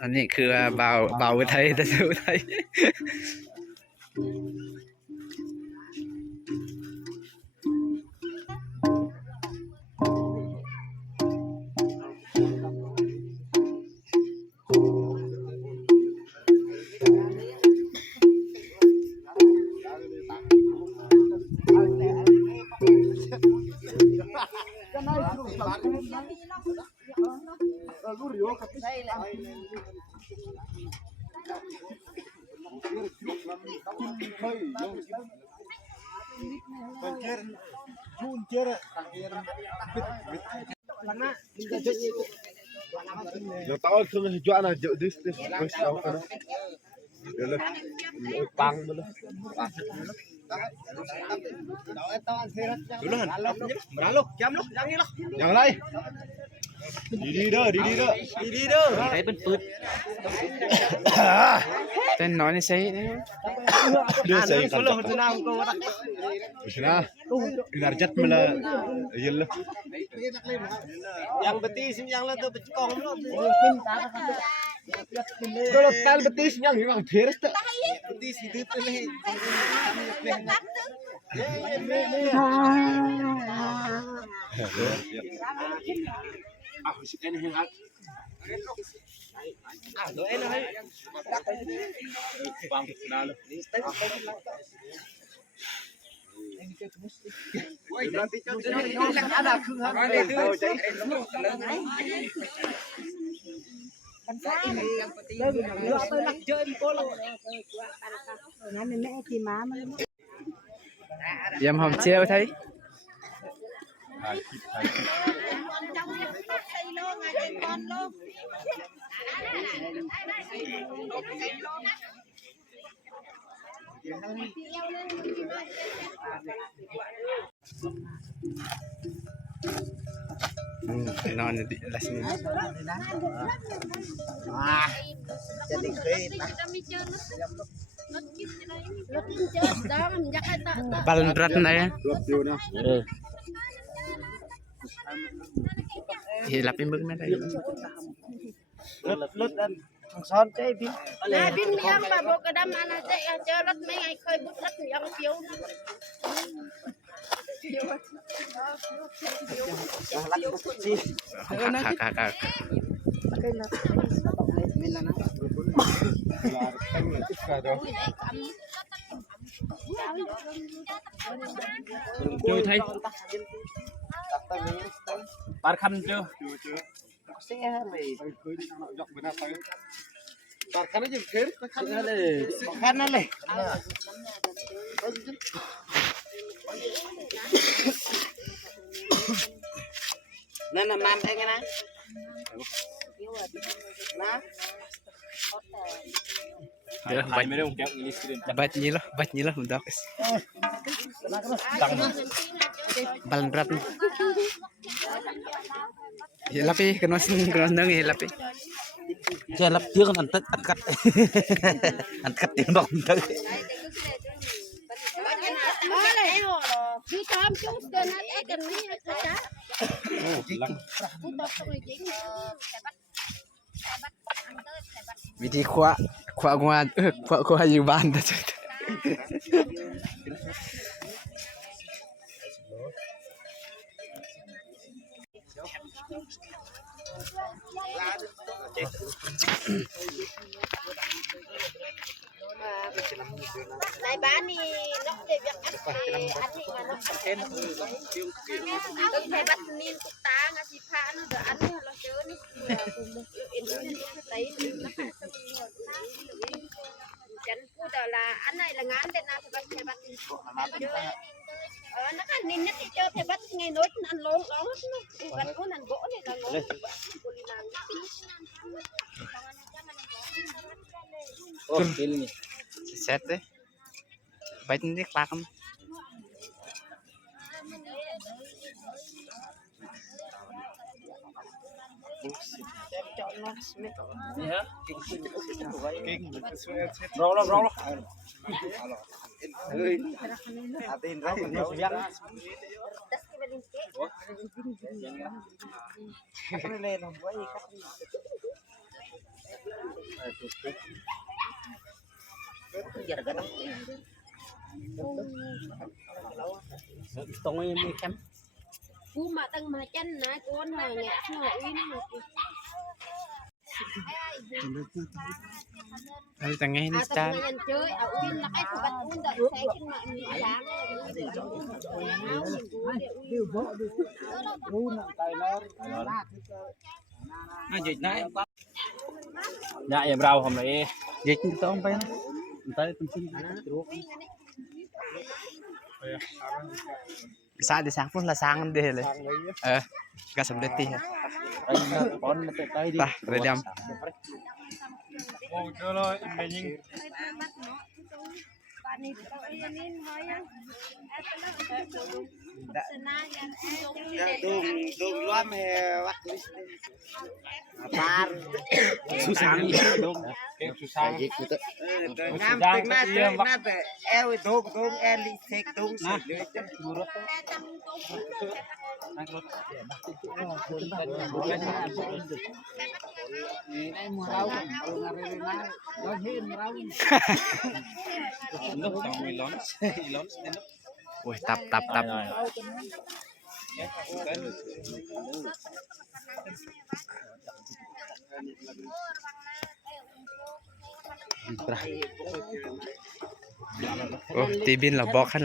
อันนี้คือว่าเบาเบาไทยแต่สู้ไทย Banjir, banjir, banjir. Karena Ya tahu itu hijau ana jauh dis dis bos yang lain yangjat yang betis yang Kalau kal betisnya memang deres tuh. Betis itu tuh nih. Aku sih. Ah, lo enak. Bang, kenal. Ini khung hang Dâm hồng treo thấy Ừ, non di las ni jadi kait balan berat na ya Dua puluh na. Kailangan na di alas nila. Ah! Jadi great. Eh, Balundrat na yan. Hilapin mo na tayo. Lot, lot, ang sound kay Bin. Bin niyang babo kadam anak ay jalot may ay koy butlat niyang piyo. chơi thấy bạn khăn chưa chưa chưa xe mày dọc bên nào phải Karena juga karena le, karena le. Nên là mam đây nghe nè Nè Ba't nyo lang, ba't nyo lang, mundakis. Balangrat mo. Hilapi, kanuas ng kanuas nang hilapi. Hilap dia kan antat angkat. Angkat dia bang. cắt tiếng động tới Khi tóm chúng tên nó ấy cần mấy cái chá Cú tóm xong rồi chính วิธีคว้าคว้างวเออคว้าคว้าอยู่บ้านแต่จุด này bán thì nó để việc ăn thì ăn thì mà nó Tức phải bắt nên cục tá ngã chỉ phá nó được ăn thì nó chớ nó đấy nó phải chắn cu đó là ăn này là ngán đến nào thì bắt phải bắt ờ nó ăn nên nó thì chơi phải bắt ngày nốt ăn lố đó vẫn có ăn gỗ này là gỗ oh ini set deh baik ini kelakam rau rau rau atin rau rau yang Ini lên không có gì khác tôi mới khám cú mà tăng mà chân nè cô anh hỏi nghe anh hỏi in Ay, ta nghe nít ta. Nó dịch nãy. Dạ, em rau hôm nay dịch tôm bé. Entah pensin. Bisa di sampun lah sangen deh le. Eh, gak sebelit ya. Tah, redam. Oh, dulu imaging. dong. mewah Apar. Dong. Wih, tap tap tap. Oh, tibin lah bokan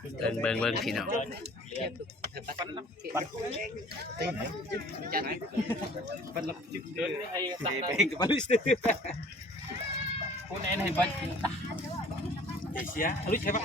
Dan bang bang final. Siapa?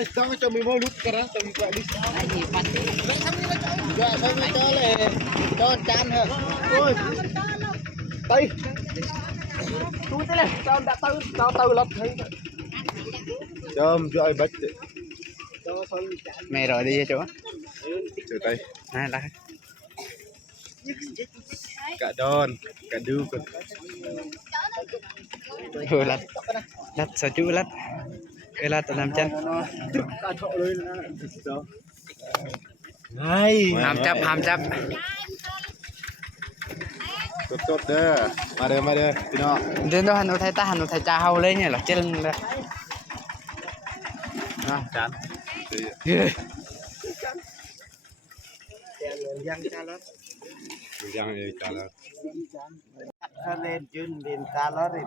Wala stang cho mi mo lut kara tang kwa dis. Ja sa mi to le. To chan ha. Ôi. Tay. Tu te le. Tao đã tao tao tao lật thấy. Chôm cho ai bắt. Mày rồi đi chỗ. Chờ tay. Này là. Cả đòn, cả đu. Ừ, lát. Lát sao chú lát. केला น้ आमच्या आमच्या आमच्या สดๆเด้อ มาเด้อ มาเด้อพี่น้อง เดินตัวหันอุทัยตาหันอุทัยจ้าเฮาเลยเนี่ยหรอเจริญเลยนะจันยังจาลัวยังเลยจานแล้วเล่นยืนเล่นจาลัวเล่น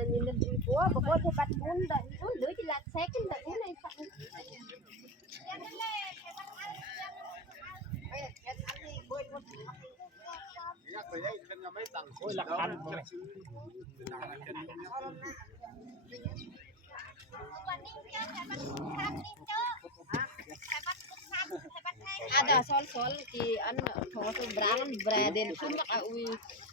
Ủa, bà cô cho bạch bốn đợi, bốn đứa thì lạc xét cái đợi này sẵn. Ôi, lạc ăn rồi. Ada sol sol di an thong tu brang bradin kun nak awi ah,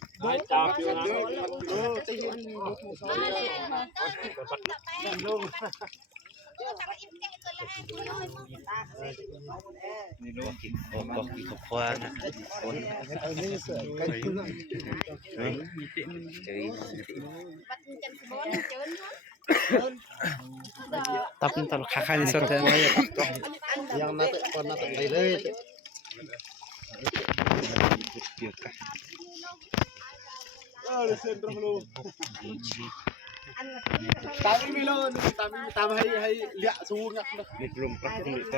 Yang nanti pernah berbeda. Olha, você entrou no. ตามไม่เลยตามตามให้ให้เลี้ยซูงักนะนี่กลุ่มประคุณนี่ก็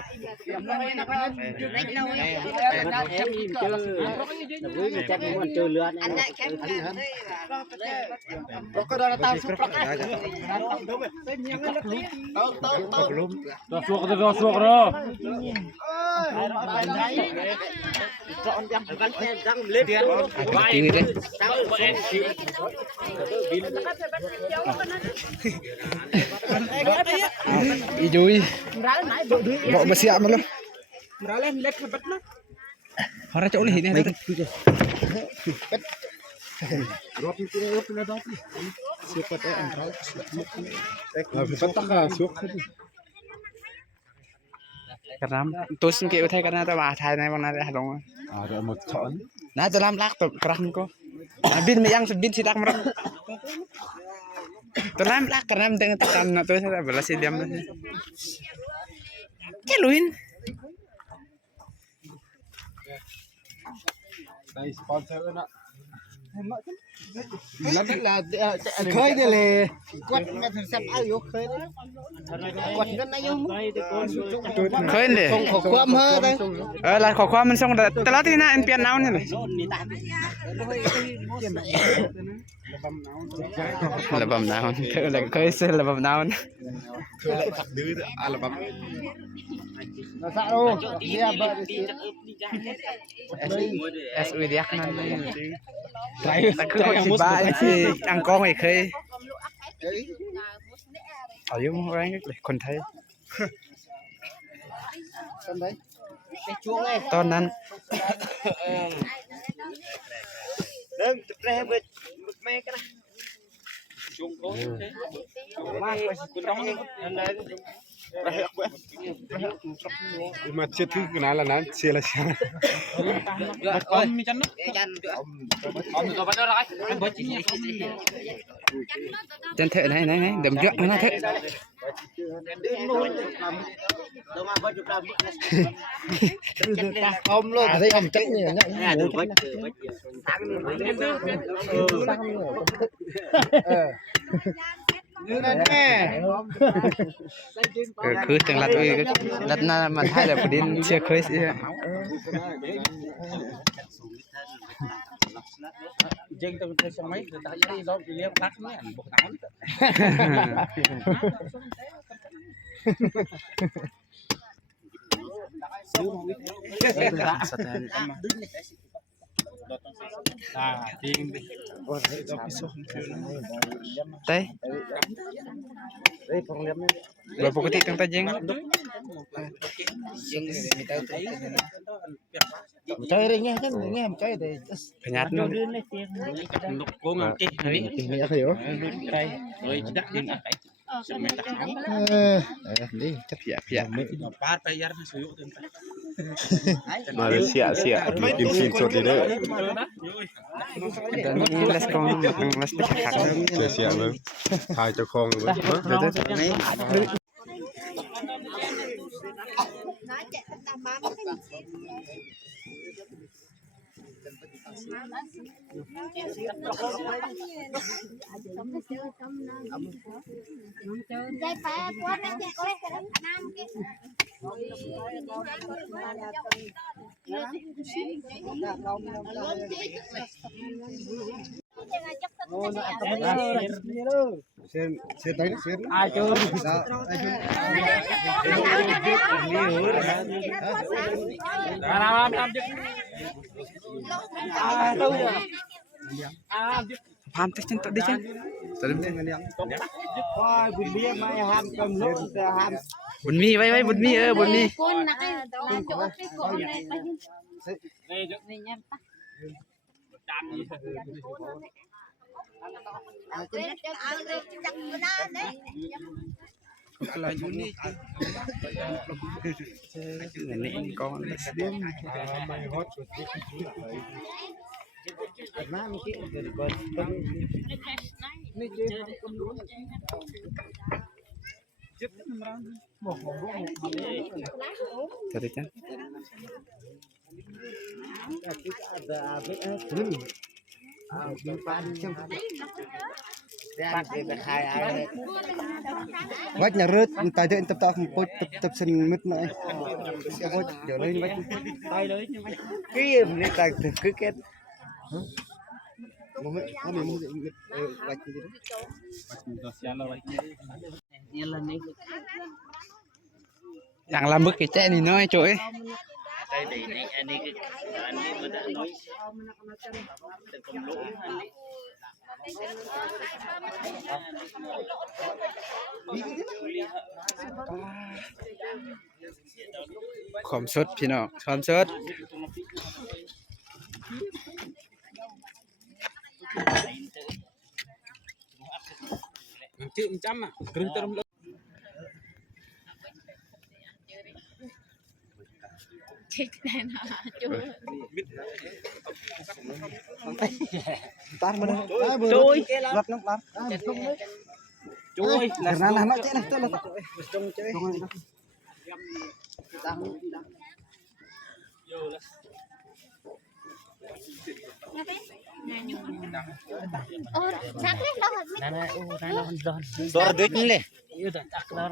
ไม่นะครับหยุดไม่เราไม่ได้แค่มีเจอหรือแค่มีมันเจอเลือดอันนั้นแค่มีเราก็ได้ตามสุดประคุณเราเราเราเราสวกเราสวกเราทีวีเลย Ijoy. Bawa basiak malo. Meralah lek hebat na. Hara cok leh ini. Drop itu drop na daw. Siapa tayo ang kau? Patah ka sok. Karam. Tos ng kayo tayo kana ta ba tayo na mga halong. Ara mo ton. Na dalam lak to kram ko. Bin miyang bin sidak merak. Tulam lah karena penting tekan nak tuh saya belas diam. Keluin. Đây sponsor đó. Lần là à, khơi đây là quất mà thằng sắp ao vô khơi đó. Quất nó nay vô. Khơi đi. Không khó quá mơ đây. Ờ là khó quá mình xong rồi. Tao lát thì na em pian nào này. Labam naon. Kaya lang ko sa labam naon. Kaya lang takdir ah labam. Nasa o. Dia ba Es uy diak na. Try try ang ba si ang kong ay kay. Ayun mo rang ko kon thai. Ton nan. Dam, tepre bet, bet may kana. Sungko. Mas, kunta mo. Ang mà chết thứ cái này là nó chia là chia. Ông mi chân chân thợ này này này đầm dọn nó thế. ôm luôn thấy ông chết này nhá cứ từng lật ơi lật na mà thay là đi chia khơi xí jeng ta jadi lo lihat tak ni bukan Hãy subscribe cho kênh Ghiền Tay? Berapa ketik tang tajeng? Cairingnya kan, ini yang cair deh. Penyat nung. Untuk kau ngerti, ini. Ini apa yo? Tay, loh tidak? Eh, eh, ini cepiak piak. Partai yar masuk yuk tentang. มาเลเซียเซียกินนสดดีเด้อ Let's go มาสเปคักเซียเซียเบิ่งถ่ายเจ้าของเบิ่งเดี๋ยวได้น้ Dây phá quá nắng dây có cái đấm không kia. Sen, sen tadi sen. Ayo. Ayo. Ayo. ญมีเออบุญมี con là cái đó chỗ cái cổ này bao nhiêu Đây chứ. về nhà ta Đàn gì? Về cho ăn đi chặt banana đấy Ini nenek con dia mai hot Karena mungkin dari Boston. Ini dia pun dulu. Tadi kan? Ada abis belum. Belum panjang vách nhà rớt tay đợi tập tập một tập tập sân mít nữa sẽ vách trở lên vách Cái gì tay cứ kết. Mít vách như thế Kasihan lo baik. Yang lambek cái trẻ này nói chỗ ấy. Tay di ini ini ke ini pada noi. Tekem lu ini. Lihat ความสดพี่น้องความสดจืดจำอะกรึ่งเติม chết này là chú tar mana trôi lật nó lật Cuy, karena anak cek lah tuh ôi chắc đấy đâu hết Nana, oh, nana don. Dor duit ni leh Iya tak kelar.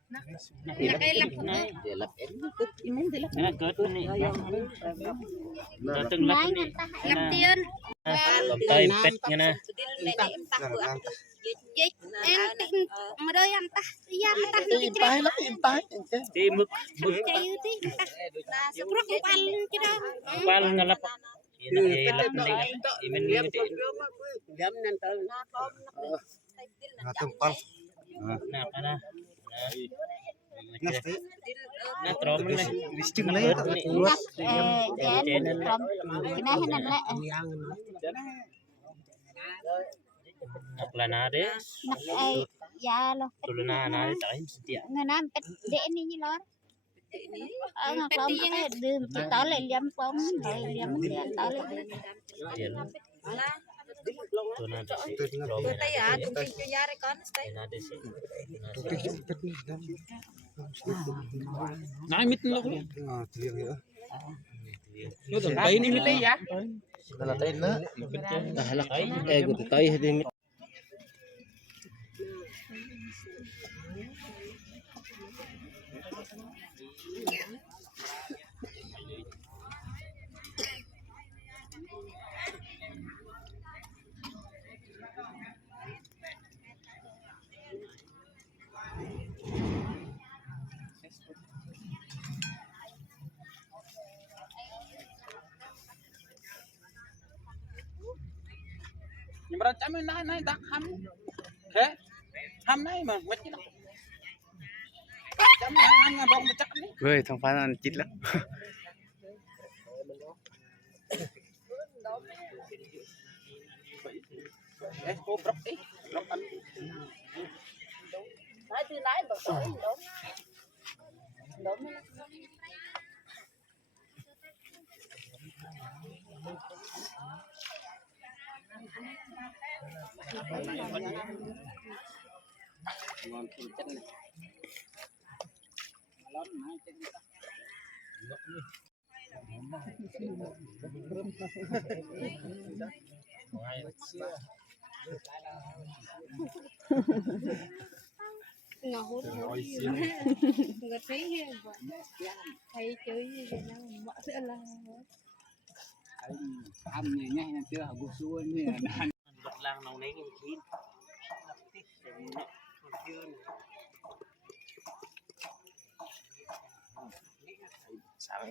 Datang lap ni. Lap tiun. Tay pet nga na. Enting medo yang tah yang tah ni. Impai lah impai. Timuk. Kayu ti. Seprok pal kira. Pal ngalap. Ilap ni. Imen ni. Jam nantal. Ngatung pal. Nah, kana. Cái này hình lại. Nak lana de. nắp ai ya lo Tuluna na de tain setia. người nam pet dễ ni như lo ở ngọc long cái đường chỉ tỏ lại liam liam tỏ lại Dia. Tutay ah, tupig yung yari ka, ano stay? Tupig yung pet ni Dam. Nakamit nila ko. Ah, tiyak ya. No, dam tayo nila ya. Dala nhưng mà chăm nay nay đặt ham thế ham nay mà quét chứ chăm hâm hâm bông mà chắc người thằng phan ăn chít lắm. Hãy subscribe cho kênh Ghiền Mì Gõ Để không bỏ lỡ những video hấp dẫn ngon nói từ nãy bảo đổi đúng đúng ngồi hút người thấy thấy chơi gì vậy nào mọi sự là ăn ni nya chưa aku suan ni. Vật lang nấu nấy cái chín. Sao?